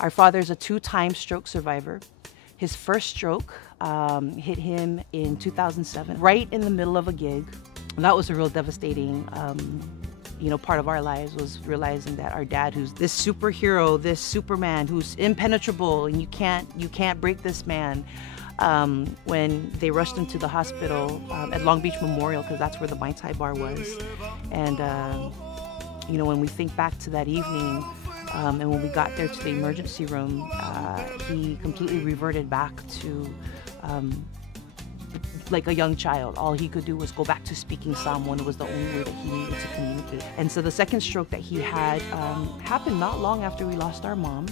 Our father's a 2-time stroke survivor. His first stroke hit him in 2007, right in the middle of a gig. And that was a real devastating part of our lives, was realizing that our dad, who's this superhero, this Superman, who's impenetrable, and you can't break this man. When they rushed him to the hospital at Long Beach Memorial, because that's where the Mai Tai bar was. And when we think back to that evening, and when we got there to the emergency room, he completely reverted back to like a young child. All he could do was go back to speaking Samoa. It was the only way that he needed to communicate. And so the second stroke that he had happened not long after we lost our mom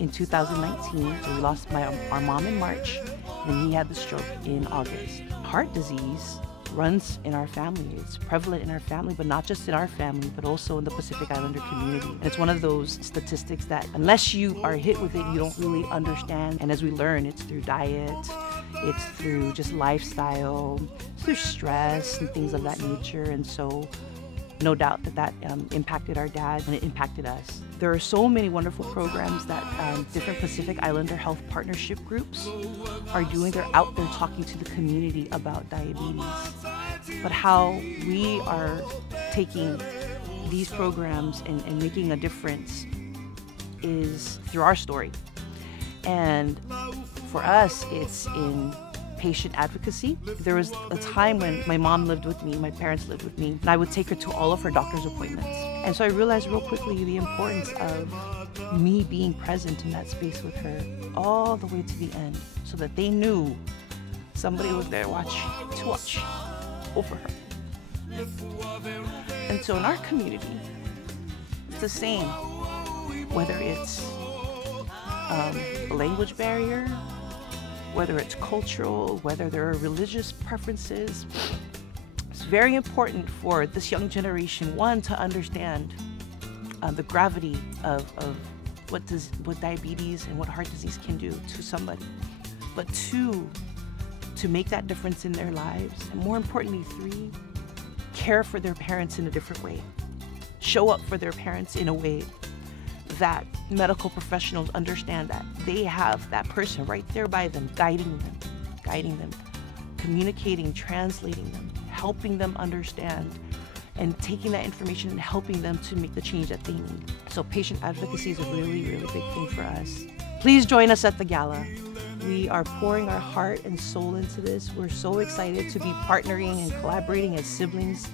in 2019. So we lost our mom in March, and he had the stroke in August. Heart disease runs in our family. It's prevalent in our family, but not just in our family, but also in the Pacific Islander community. And it's one of those statistics that unless you are hit with it, you don't really understand. And as we learn, it's through diet, it's through just lifestyle, it's through stress and things of that nature. And so no doubt that impacted our dad, and it impacted us. There are so many wonderful programs that different Pacific Islander health partnership groups are doing. They're out there talking to the community about diabetes. But how we are taking these programs and making a difference is through our story. And for us, it's in patient advocacy. There was a time when my mom lived with me, my parents lived with me, and I would take her to all of her doctor's appointments. And so I realized real quickly the importance of me being present in that space with her all the way to the end, so that they knew somebody was there to watch over her. And so in our community, it's the same, whether it's a language barrier, whether it's cultural, whether there are religious preferences. It's very important for this young generation, one, to understand the gravity of what diabetes and what heart disease can do to somebody, but two, to make that difference in their lives, and more importantly, three, care for their parents in a different way, show up for their parents in a way that medical professionals understand that they have that person right there by them, guiding them, communicating, translating them, helping them understand, and taking that information and helping them to make the change that they need. So patient advocacy is a really, really big thing for us. Please join us at the Gala. We are pouring our heart and soul into this. We're so excited to be partnering and collaborating as siblings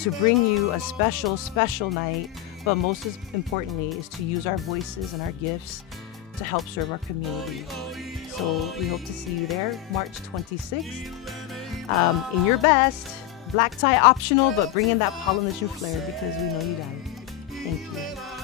to bring you a special, special night. But most importantly is to use our voices and our gifts to help serve our community. So we hope to see you there, March 26th. In your best, black tie optional, but bring in that Polynesian flair because we know you got it. Thank you.